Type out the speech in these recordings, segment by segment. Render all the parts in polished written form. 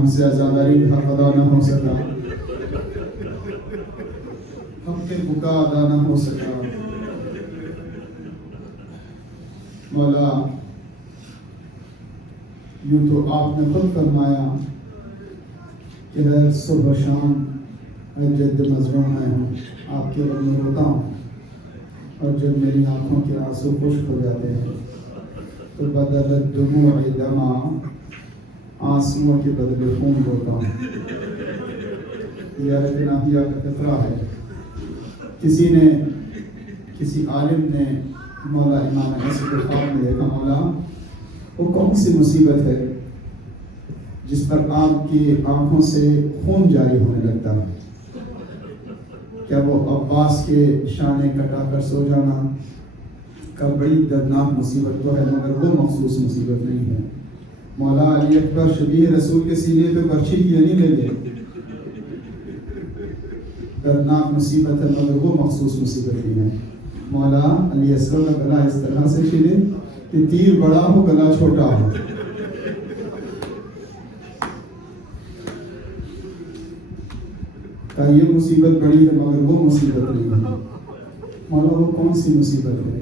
ہم سے عزاداری کا حق ادا نہ ہو سکا، حق بکا ادا نہ ہو سکا۔ مولا یوں تو آپ نے خود فرمایا کہ ہر صبح شام جد مظلوم میں ہوں، آپ کے رب میں روتا ہوں، اور جب میری آنکھوں کے آنسو خشک ہو جاتے ہیں تو بدلت دموع دما، آنسوؤں کے بدلے خون ہوتا ہوں۔ یہ الہیہ کا فطرہ ہے۔ کسی عالم نے مولا امام حسن کے خواب میں دیکھا، مولا وہ کون سی مصیبت ہے جس پر آپ کی آنکھوں سے خون جاری ہونے لگتا ہے؟ کیا وہ عباس کے شانے کٹا کر سو جانا کا بڑی دردناک مصیبت تو ہے، مگر وہ مخصوص مصیبت نہیں ہے۔ مولا علی اکبر شبیہ رسول کے سینے پہ برچھی کیے نہیں لگے، دردناک مصیبت ہے مگر وہ مخصوص مصیبت نہیں ہے۔ مولا علی اصغر کا گلا اس طرح سے چھیلے کہ تیر بڑا ہو گلا چھوٹا ہو۔ یہ مصیبت بڑی ہے مگر وہ مصیبت نہیں ہے۔ مولا وہ کون سی مصیبت ہے؟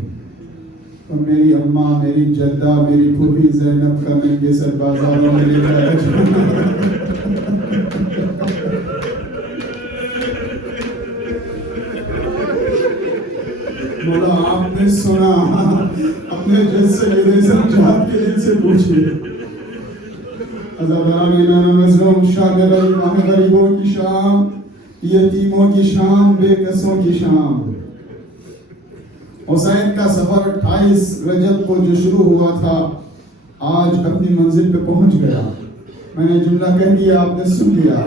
اور میری اماں، میری جدہ، میری پھوپھی زینب کا ننگے سر بازاروں میں لے جایا جانا۔ مولا آپ نے سنا، اپنے جد سے یہ سمجھات کے دل سے پوچھئے۔ مظلوم شامل ماہ غریبوں کی شام، یتیموں کی شام، بے کسوں کی شام۔ حسین کا سفر 28 رجب کو جو شروع ہوا تھا آج اپنی منزل پہ پہنچ گیا۔ میں نے جملہ کہہ دیا، آپ نے سن لیا،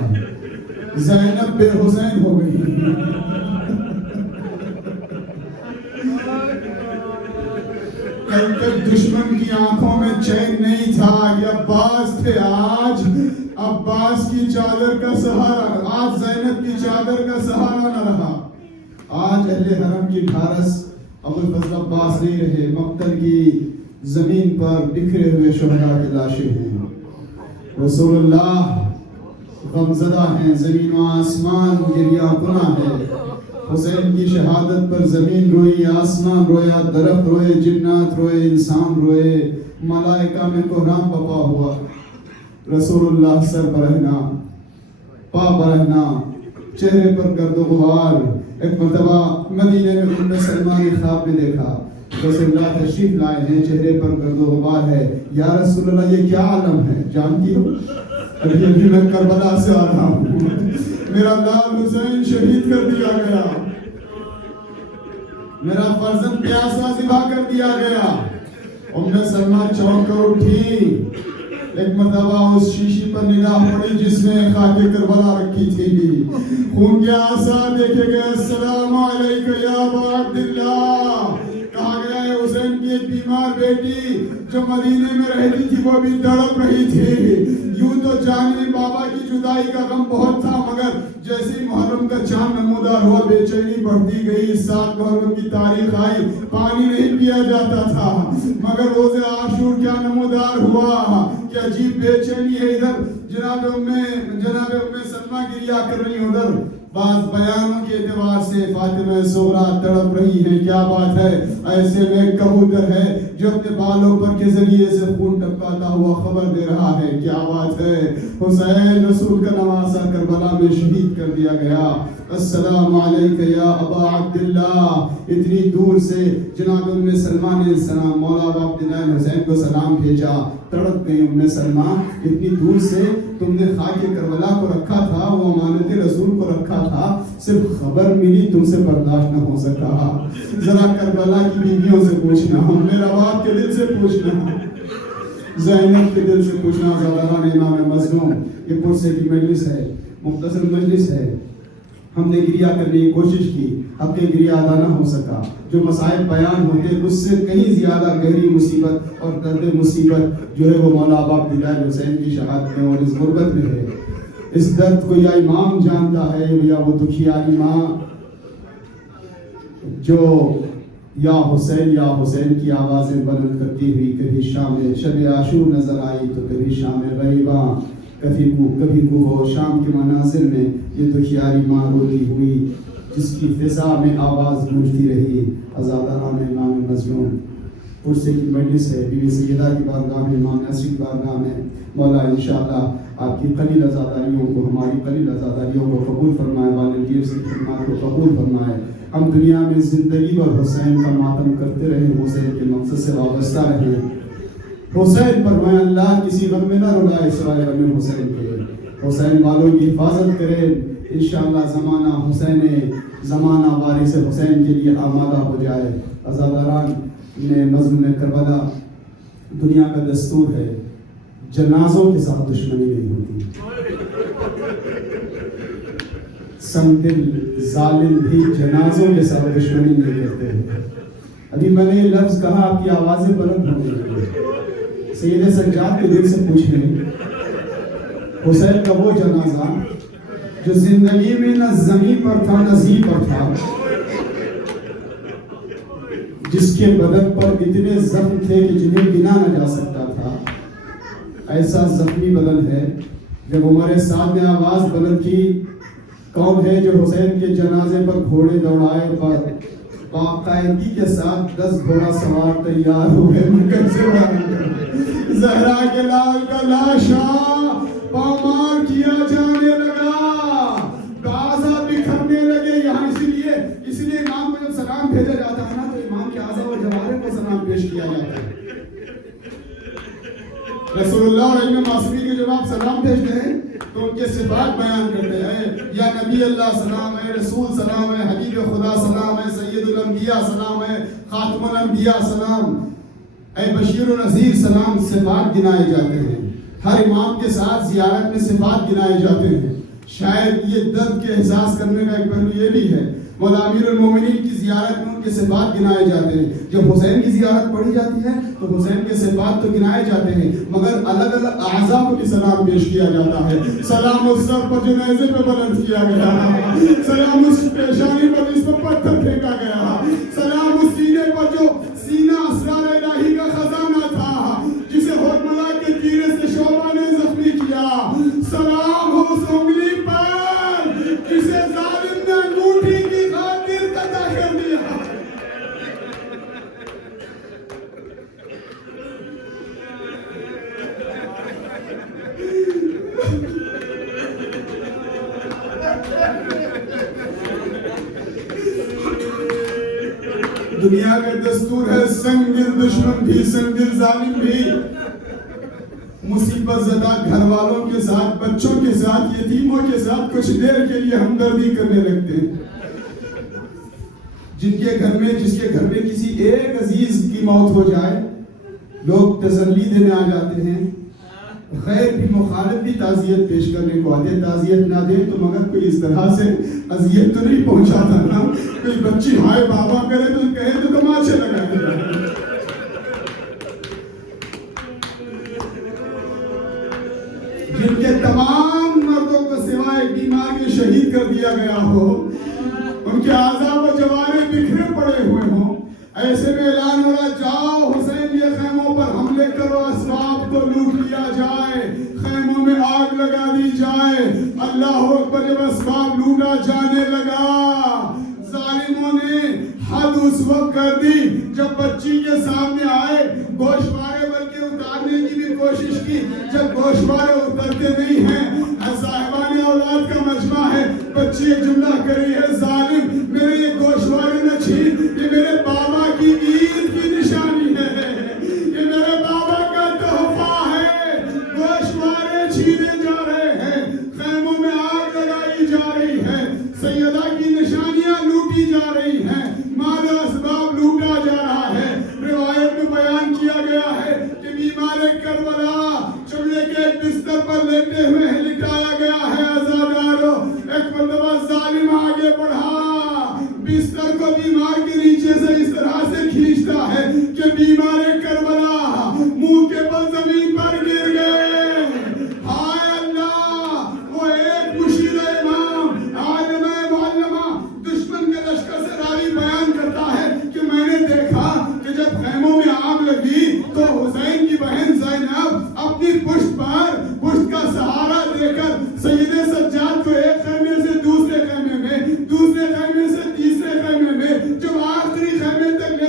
زینب بے حسین ہو گئی۔ کل تک دشمن کی آنکھوں میں چین نہیں تھا کہ عباس تھے، آج عباس کی چادر کا سہارا، آج زینب کی چادر کا سہارا نہ رہا۔ آج اہل حرم کی ڈھارس ابوالفضل عباس نہیں رہے، مقتل کی زمین پر بکھرے ہوئے شہداء کی لاشیں ہیں۔ رسول اللہ غمزدہ ہیں، زمین و آسمان گریہ کنہ ہے۔ حسین کی شہادت پر زمین روئی، آسمان رویا، درخت روئے، جنات روئے، انسان روئے، ملائکہ میں کوہرام بپا ہوا۔ رسول اللہ سر برہنا، پا برہنا، چہرے پر گرد و غبار۔ ایک مرتبہ مدینے میں ام سلمہ نے خواب میں دیکھا، رسول اللہ تشریف لائے ہیں، چہرے پر گرد و غبار ہے۔ یا رسول اللہ یہ کیا عالم ہے؟ جانتی ہو ابھی میں کربلا سے آ رہا ہوں، میرا لال حسین شہید کر دیا گیا، میرا فرزند پیاسا ذبح کر دیا گیا۔ ام سلمہ چونک کر اٹھی، ایک مرتبہ اس شیشی پر نگاہ پڑی جس میں خاک کربلا رکھی تھی، خون کے آثار دیکھے گئے۔ السلام علیکہ یا ابا عبداللہ، کہا گیا ہے حسین کی ایک بیمار بیٹی جو مدینے میں رہتی تھی وہ بھی تڑپ رہی تھی۔ یوں تو جانے بابا کی جدائی کا غم بہت تھا، مگر جیسے محرم کا چاند نمودار ہوا بے چینی بڑھتی گئی۔ 7 محرم کی تاریخ آئی، پانی نہیں پیا جاتا تھا، مگر روز عاشور کیا نمودار ہوا کہ عجیب بے چینی ہے۔ ادھر جناب ام سلمہ گریہ کر رہی، ادھر بعض بیانوں کے اعتبار سے فاطمہ صغریٰ تڑپ رہی ہیں۔ کیا بات ہے! ایسے میں کبوتر ہے جو اپنے بالوں پر کے ذریعے سے خون ٹپکاتا ہوا خبر دے رہا ہے۔ کیا بات ہے! حسین رسول کا نواسہ کربلا میں شہید کر دیا گیا۔ السلام علیکہ یا ابا عبداللہ، اتنی دور سے جناب ام سلمہ نے سلام مولا ابا عبداللہ حسین کو سلام بھیجا۔ تڑپ گئی ام سلمہ، اتنی دور سے تم نے خاک کربلا کو رکھا تھا، وہ امانت رسول کو رکھا تھا، صرف خبر ملی تم سے برداشت نہ ہو سکا۔ ذرا کربلا کی بیویوں سے پوچھنا، میرا باپ کے دل سے پوچھنا، زینب کے دل سے پوچھنا۔ زالران امام مظلوم، یہ پرسے کی مجلس ہے، مختصر مجلس ہے، ہم نے گریہ کرنے کی کوشش کی، حق گریہ ادا نہ ہو سکا۔ جو مسائل بیان ہوتے اس سے کہیں زیادہ گہری مصیبت اور درد مصیبت جو ہے وہ مولا ابا عبداللہ حسین کی شہادت میں اور اس غربت میں ہے۔ اس درد کو یا امام جانتا ہے یا وہ دکھیاری ماں جو یا حسین کی آوازیں بلند کرتی ہوئی کبھی شام شب عاشور نظر آئی تو کبھی شام غریباں کبھی کوہ و شام کے مناظر میں یہ دکھیاری ماں روتی ہوئی، جس کی فضا میں آواز گونجتی رہی، عزاداران امام مظلوم پرسے کی مجلس ہے، بی بی سیدہ کی بارگاہ میں، امام ناصر کی بارگاہ میں۔ مولا انشاءاللہ آپ کی قلیل عزاداریوں کو، ہماری قلیل عزاداریوں کو قبول فرمائے، والدین کی خدمات کو قبول فرمائے۔ ہم دنیا میں زندگی بھر حسین کا ماتم کرتے رہے، حسین کے مقصد سے وابستہ رہے۔ حسین فرمایا اللہ کسی غم میں نہ رلائے سوائے غم حسین کے، حسین والوں کی حفاظت کرے۔ انشاءاللہ زمانہ وارث حسین کے لیے آمادہ ہو جائے۔ عزاداران نے مظلوم کربلا، دنیا کا دستور ہے جنازوں کے ساتھ دشمنی نہیں ہوتی، سنگ دل ظالم بھی جنازوں کے ساتھ دشمنی نہیں کرتے ہیں۔ ابھی میں نے یہ لفظ کہا، آپ کی آوازیں بلند ہونے لگی۔ سید سجاد کے دل سے پوچھیں، حسین کا وہ جنازہ جو زندگی میں نہ زمین پر تھا نہ زی پر تھا، جس کے بدن پر اتنے زخم تھے کہ جنہیں گنا نہ جا سکتا تھا، ایسا زخمی بدن ہے۔ جب عمر سعد نے آواز بلند کی، کون ہے جو حسین کے جنازے پر گھوڑے دوڑائے، پر باقاعدگی کے ساتھ 10 گھوڑا سوار تیار ہوئے مکر سے زہرا کے لال کا لاشا پامال کیا جانے لگا، تازہ بکھرنے لگے۔ یہاں اس لیے امام کو جب سلام بھیجا جاتا ہے نا، تو امام کے اعضاء و جوارح کو سلام پیش کیا جاتا ہے۔ رسول اللہ علیہ معصومین کے جب آپ سلام بھیجتے ہیں تو ان کے صفات بیان کرتے ہیں، یا نبی اللہ سلام ہے، رسول سلام ہے، حبیب خدا سلام ہے، سید الانبیاء سلام ہے، خاتم الانبیاء سلام، اے بشیر و نذیر سلام۔ صفات گنائے جاتے ہیں، ہر امام کے ساتھ زیارت میں صفات گنائے جاتے ہیں۔ شاید یہ درد کے احساس کرنے کا ایک پہلو یہ بھی ہے، مولا امیر المومنین کی زیارت میں ان کے صفات گنائے جاتے ہیں۔ جب حسین کی زیارت پڑھی جاتی ہے تو حسین کے صفات تو گنائے جاتے ہیں، مگر الگ الگ اعضاء کو بھی سلام پیش کیا جاتا ہے۔ سلام اس سر پر جو نیزے پہ بلند کیا گیا، سلام اس پیشانی پر جس پر پتھر پھینکا گیا، سلام اس سینے پر جو سینہ اسرار الہی کا خزانہ تھا، جسے حرملہ کے تیرے سے شعبہ نے زخمی کیا، سلام ہو اس انگلی پر جسے ظالم نے انگوٹھی کی خاطر قطع کر دیا۔ دنیا کا دستور ہے، سنگ دل دشمن بھی، سنگ دل ظالم بھی، مصیبت زدہ گھر والوں کے ساتھ، بچوں کے ساتھ، یتیموں کے ساتھ کچھ دیر کے لیے ہمدردی کرنے لگتے ہیں۔ جس کے گھر میں کسی ایک عزیز کی موت ہو جائے، لوگ تسلی دینے آ جاتے ہیں، غیر بھی مخالف بھی تعزیت پیش کرنے کو آتے۔ تعزیت نہ دیں تو مگر کوئی اس طرح سے اذیت تو نہیں پہنچاتا نا، کوئی بچی ہائے بابا کرے تو کہے تو تماچے لگائے۔ جن کے تمام مردوں کو سوائے بیمار کے شہید کر دیا گیا ہو، ان کے اعضاء و جوارح بکھرے پڑے ہوئے ہوں، ایسے میں اعلان ہو رہا، جاؤ حسین یہ خیموں پر حملے کرو، اسباب کو لوٹ لیا جائے، خیموں میں آگ لگا دی جائے۔ اللہ اکبر۔ جب اسباب لوٹا جانے لگا، ظالموں نے حد اس وقت کر دی جب بچی کے سامنے آئے، گوشوارے بلکہ اتارنے کی بھی کوشش کی۔ جب گوشوارے اترتے نہیں ہیں، صاحبان اولاد کا مجمع ہے، بچی ایک جملہ کری ہے، ظالم میرے یہ گوشوارے نہ چھین، یہ میرے بابا کی عید کی نشانی ہے، یہ میرے بابا کا تحفہ ہے۔ گوشوارے چھینے جا رہے ہیں، خیموں میں آگ لگائی جا رہی ہے، سیدہ کی نشانیاں لوٹی جا رہی ہیں، مال و اسباب لوٹا جا رہا ہے۔ روایت میں بیان کیا گیا ہے کہ بیمار کربلا چمڑے کے ایک بستر پر لیٹے ہوئے ہیں، سید سجاد کو ایک خیمے سے دوسرے خیمے میں، دوسرے خیمے سے تیسرے خیمے میں، جب آخری خیمے تک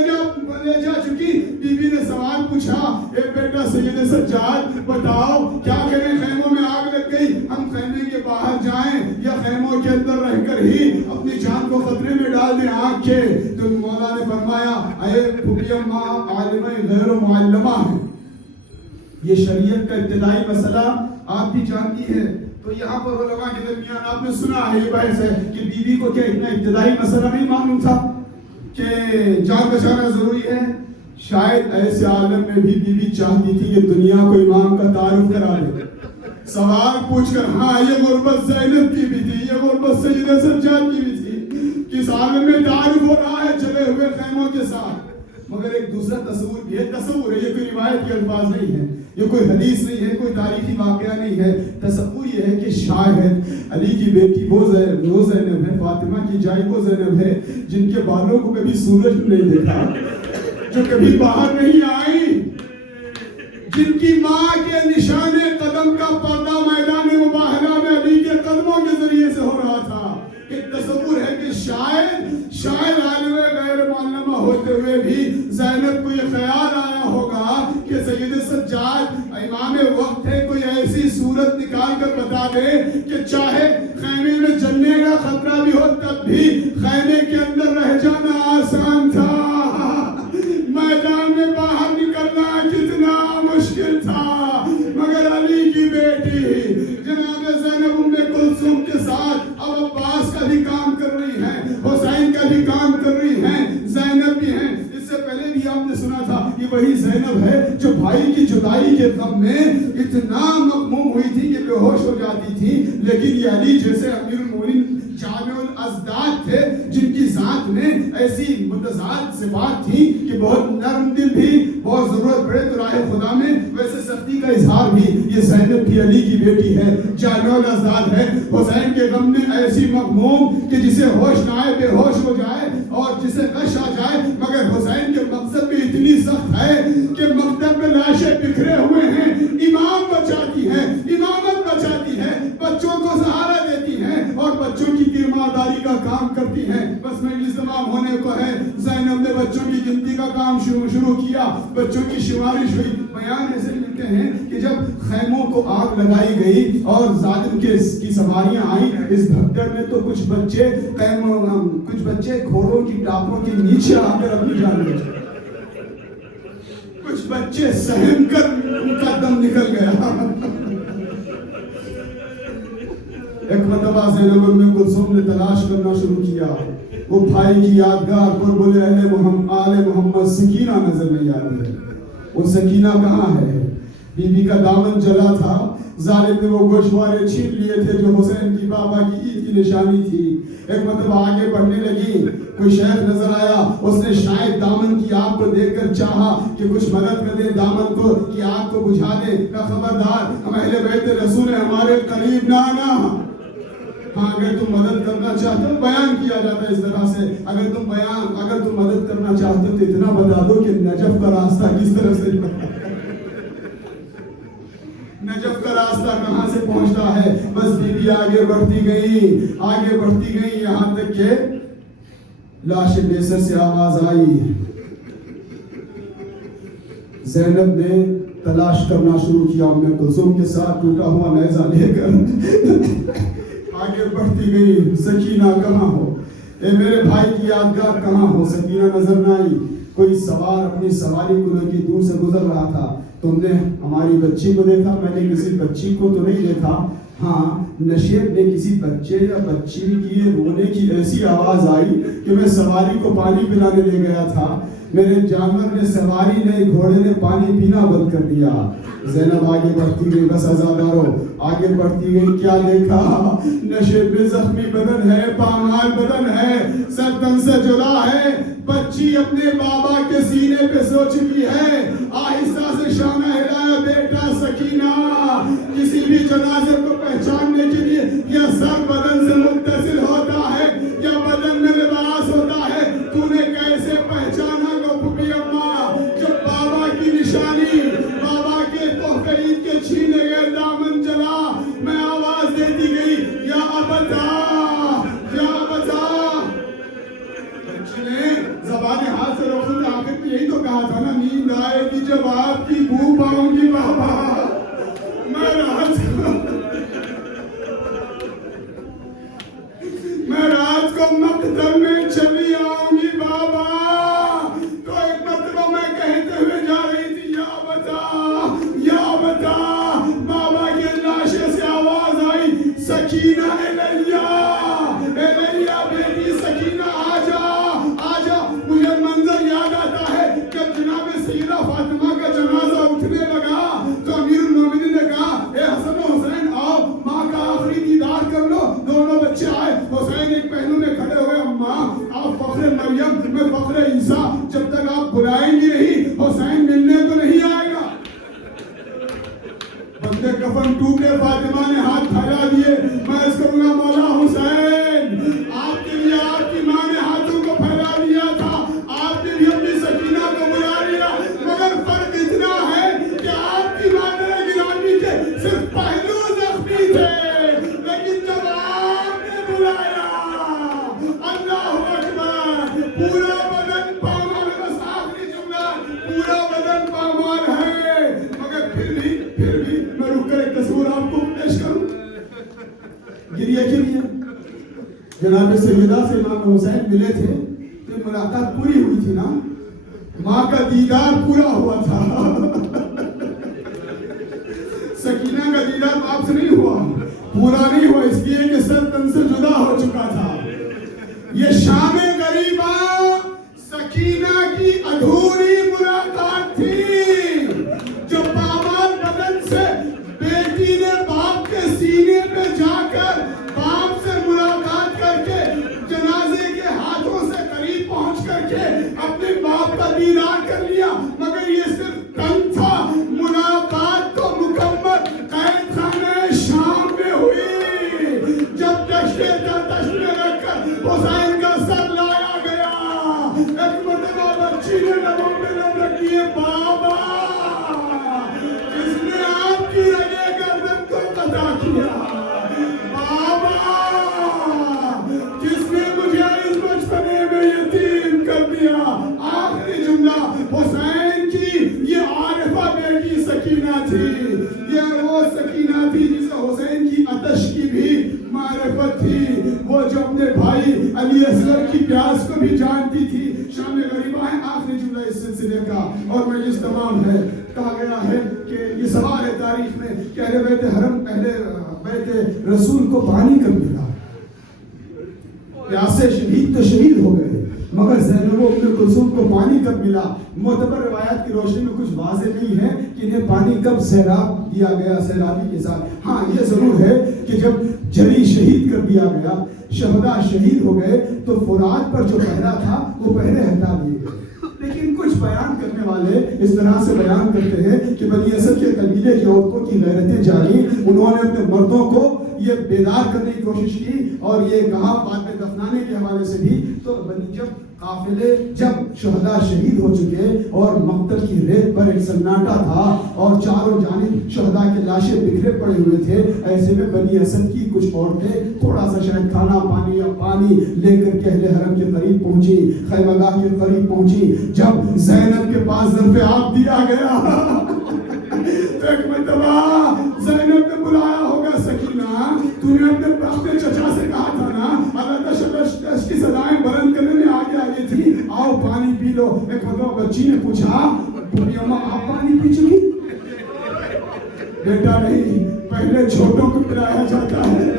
لے جا چکی، بی بی نے سوال پوچھا، اے بیٹا سید سجاد بتاؤ کیا کریں، خیموں میں آگ لگ گئی، ہم خیمے کے باہر جائیں یا خیموں کے اندر رہ کر ہی اپنی جان کو خطرے میں ڈال دیں آگ کے؟ تو مولا نے فرمایا اے پھوپھی اماں عالمہ غیر و معلمہ ہے، یہ شریعت کا ابتدائی مسئلہ آپ بھی جانتی ہے۔ تو یہاں پر علماء کے درمیان آپ نے سنا ہے یہ بحث ہے کہ بیوی کو کیا اتنا ابتدائی مسئلہ نہیں معلوم تھا کہ جان بچانا ضروری ہے؟ شاید ایسے عالم میں بھی بیوی چاہتی تھی کہ دنیا کو امام کا تعارف کرا دے، سوال پوچھ کر، ہاں یہ غربت زینب کی بھی تھی، یہ غربت سید سجاد کی بھی تھی، کس عالم میں تعارف ہو رہا ہے چلے ہوئے خیموں کے ساتھ۔ مگر ایک دوسرا تصور بھی ہے، تصور ہے، یہ کوئی روایت کے الفاظ نہیں ہے، یہ کوئی حدیث نہیں ہے، کوئی تاریخی واقعہ نہیں ہے، تصور یہ ہے کہ شاید علی کی بیٹی وہ زینب ہے، فاطمہ کی جائی وہ زینب ہے جن کے بالوں کو کبھی سورج نہیں دیکھا، جو کبھی باہر نہیں آئی، جن کی ماں کے نشان قدم کا پردہ میدان مباہلہ میں علی کے قدموں کے ذریعے سے ہو رہا تھا۔ ایک تصور ہے کہ شاید عالم غیر معلمہ ہوتے ہوئے بھی زینب کو یہ خیال آیا ہوگا کہ سید سجاد امام وقت ہے، کوئی ایسی صورت نکال کر بتا دے کہ چاہے خیمے میں جلنے کا خطرہ بھی ہو تب بھی خیمے کے اندر رہ جانا آسان تھا، میدان میں باہر نکلنا کتنا مشکل تھا۔ مگر علی کی بیٹی جناب زینب ام کلثوم کے ساتھ اب عباس کا بھی کام کر رہی ہیں، حسین کا بھی کام کر رہی ہیں، زینب بھی ہیں۔ اس سے پہلے بھی آپ نے سنا تھا یہ وہی زینب ہے جو بھائی کی جدائی کے غم میں اتنا مغموم ہوئی تھی کہ بے ہوش ہو جاتی تھی، لیکن یہ علی جیسے امیر المومنین جامع الازداد تھے جن کی ذات میں ایسی متضاد صفات تھی کہ بہت نرم دل بھی، بہت ضرورت پڑے تو راہ خدا میں ویسے سختی کا اظہار بھی، یہ زینب بھی علی کی بیٹی ہے، جامع الازداد ہے، حسین کے غم میں ایسی مغموم کہ جسے ہوش نہ آئے بے ہوش ہو جائے اور جسے غش آ جائے، مگر حسین کے مقصد بھی اتنی سخت ہے کہ مکتب میں لاشیں بکھرے ہوئے ہیں، امام بچاتی ہے، امامت بچاتی ہے، بچوں کو سہارا دیتی ہے اور بچوں کی تیمارداری کا کام کرتی ہیں۔ بس مجلس تمام ہونے کو ہے، زینب نے بچوں کی گنتی کا کام شروع کیا، بچوں کی شمارش ہوئی۔ بیان ایسے ملتے ہیں کہ جب خیموں کو آگ لگائی گئی اور ظالم کی سواریاں آئیں اس بھگدڑ میں، تو کچھ بچے گھوڑوں کی ٹاپوں کے نیچے آ کر اپنی جان بچائے، کچھ بچے سہم کر ان کا دم نکل گیا۔ ایک مرتبہ زینب ام کلثوم نے تلاش کرنا شروع کیا، وہ بھائی کی یادگار پر بولے آل محمد سکینہ نظر نہیں آتی ہے، وہ سکینہ کہاں ہے؟ بی بی کا دامن جلا تھا، ظالم نے وہ گوشوارے چھین لیے تھے جو حسین کی بابا کی عید کی نشانی تھی۔ ایک مرتبہ آگے بڑھنے لگی، کوئی شیخ نظر آیا، اس نے شاید دامن کی آگ کو دیکھ کر چاہا کہ کچھ مدد کر دے، دامن کو کی آگ کو بجھا دے، کہا خبردار ہم اہل بیت رسول ہمارے قریب نہ آنا۔ ہاں اگر تم مدد کرنا چاہتے ہو، بیان کیا جاتا ہے اس طرح سے، اگر تم مدد کرنا چاہتے ہو تو اتنا بتا دو کہ نجف کا راستہ کس طرف سے نجف کا راستہ کہاں سے پہنچتا ہے۔ بس بی بی آگے بڑھتی گئی یہاں تک کہ لاش بیسر سے آواز آئی، زینب نے تلاش کرنا شروع کیا، ام کلثوم کے ساتھ ٹوٹا ہوا نیزہ لے کر آگے بڑھتی گئی، سکینہ کہاں ہو، اے میرے بھائی کی یادگار کہاں ہو؟ سکینہ نظر نہ آئی۔ کوئی سوار اپنی سواری کو لے کے دور سے گزر رہا تھا، تم نے ہماری بچی کو دیکھا؟ میں نے کسی بچی کو تو نہیں دیکھا، ہاں نشیب نے کسی بچے یا بچی کی رونے کی ایسی آواز آئی کہ میں سواری کو پانی پلانے لے گیا تھا، میرے جانور نے، سواری نے، گھوڑے نے پانی پینا بند کر دیا۔ زینب آگے بڑھتی گئی، بس عزادارو آگے بڑھتی گئی، کیا دیکھا؟ نشیب میں زخمی بدن ہے، پامال بدن ہے، سر تن سے جدا ہے، بچی اپنے بابا کے سینے پہ سو چکی ہے، آہستہ سے شانہ ہلایا، بیٹا سکینہ، کسی بھی جنازے کو پہچاننے کے لیے یا سر بدن سے متصل ہوتا ہے یا بدن میں لباس ہوتا ہے، تو نے کیسے پہچانا؟ گو پھوپھی اماں، جب بابا کی نشانی، بابا کے تحفے عید کے چھینے گئے، دامن جلا، میں آواز دے فخر مریم میں فخر عیسیٰ، جب تک آپ بلائیں گی نہیں حسین ملنے کو نہیں آئے گا۔ بندے کفن ٹوٹے، فاطمہ نے ہاتھ پھیلا دیے، میں اس کروں گا مولا حسین آپ کے لیے آپ کی ماں نے ہاتھوں کو پھیلا دیا تھا، آپ نے بھی اپنی سکینہ کو بلا لیا، مگر فرق اتنا ہے کہ آپ کی مادر گرامی کے صرف پہلو زخمی تھے، لیکن جب آپ نے بلایا اللہ اکبر پورا بدن پامال، بس آخری جملہ پورا بدن پامال ہے، مگر پھر بھی میں رک کر ایک تصور آپ کو پیش کروں۔ گریہ کے لیے جناب سیدہ سے امام حسین ملے تھے تو ملاقات پوری ہوئی تھی نا، ماں کا دیدار پورا ہوا تھا، سکینہ کا دیدار آپ سے نہیں ہوا، پورا نہیں ہوا، اس لیے کہ سر تن سے جدا ہو چکا تھا۔ یہ شام غریبہ سکینہ کی ادھوری ملاقات تھی، جو پامال بدن سے بیٹی نے باپ کے سینے پہ جا کر باپ سے ملاقات کر کے جنازے کے ہاتھوں سے قریب پہنچ کر کے اپنے باپ کا دیدار کر لیا، مگر یہ صرف تن تھا، ملاقات تو مکمل قید خانہ شام میں ہوئی، جب دشت میں رکھ کر حسین کا سر لایا گیا، ایک مرتبہ بچی نے لبوں پہ لب رکھی ہے، بابا جس نے آپ کی رگے گردن کو قطع کیا، بابا جس نے مجھے اس بچپنے میں یتیم کر دیا۔ آخری جملہ حسین کی یہ عارفہ بیٹی سکینہ تھی، یہ وہ سکینہ تھی جسے حسین کی آتش کی بھی معرفت تھی، وہ جو اپنے بھائی علی اصغر کی پیاس کو بھی جانتی تھی۔ شام غریبہ ہے آخری جملہ اس سلسلے کا، اور مجلس تمام ہے۔ کہا گیا ہے کہ یہ سوال ہے تاریخ میں کہ اہل بیت حرم، اہل بیت رسول کو پانی کب ملا؟ پیاسے شہید تو شہید ہو گئے، مگر زینب و ام کلثوم کو پانی کب ملا؟ معتبر روایات کی روشنی میں کچھ واضح نہیں ہے کہ انہیں پانی کب سیراب دیا گیا، سیرابی کے ساتھ۔ ہاں یہ ضرور ہے کہ جب جلی شہید کر دیا گیا، شہداء شہید ہو گئے، تو فرات پر جو پہرا تھا وہ پہرے ہٹا دیے گئے۔ لیکن کچھ بیان کرنے والے اس طرح سے بیان کرتے ہیں کہ بنی اسد کے قبیلے کی عورتوں کی غیرتیں جاگی، انہوں نے اپنے مردوں کو یہ بیدار کرنے کی کوشش کی اور یہ کہا بعد میں دفنانے کے حوالے سے بھی، تو جب قافلے جب شہداء شہید ہو چکے اور مقتل کی ریت پر ایک سناٹا تھا اور چاروں جانب شہداء کے لاشیں بکھرے پڑے ہوئے تھے، ایسے میں بنی اسد کی کچھ عورتیں تھوڑا سا شاید کھانا پانی یا پانی لے کر کے اہل حرم کے قریب پہنچی، خیمہ گاہ کے قریب پہنچی۔ جب زینب کے پاس ظرف آب دیا گیا تو ایک مرتبہ زینب نے بلایا ہوگا، سکینہ تو نے اپنے چچا سے کہا تھا نا، اللہ تشدد کی صدائیں بلند کرنے میں آگے آگے تھی، آؤ پانی پی لو۔ ایک مرتبہ بچی نے پوچھا، بوڑھی اماں آپ پانی پی چکی؟ بیٹا نہیں، پہلے چھوٹوں کو پلایا جاتا ہے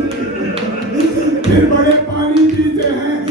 پھر بڑے پانی پیتے ہیں۔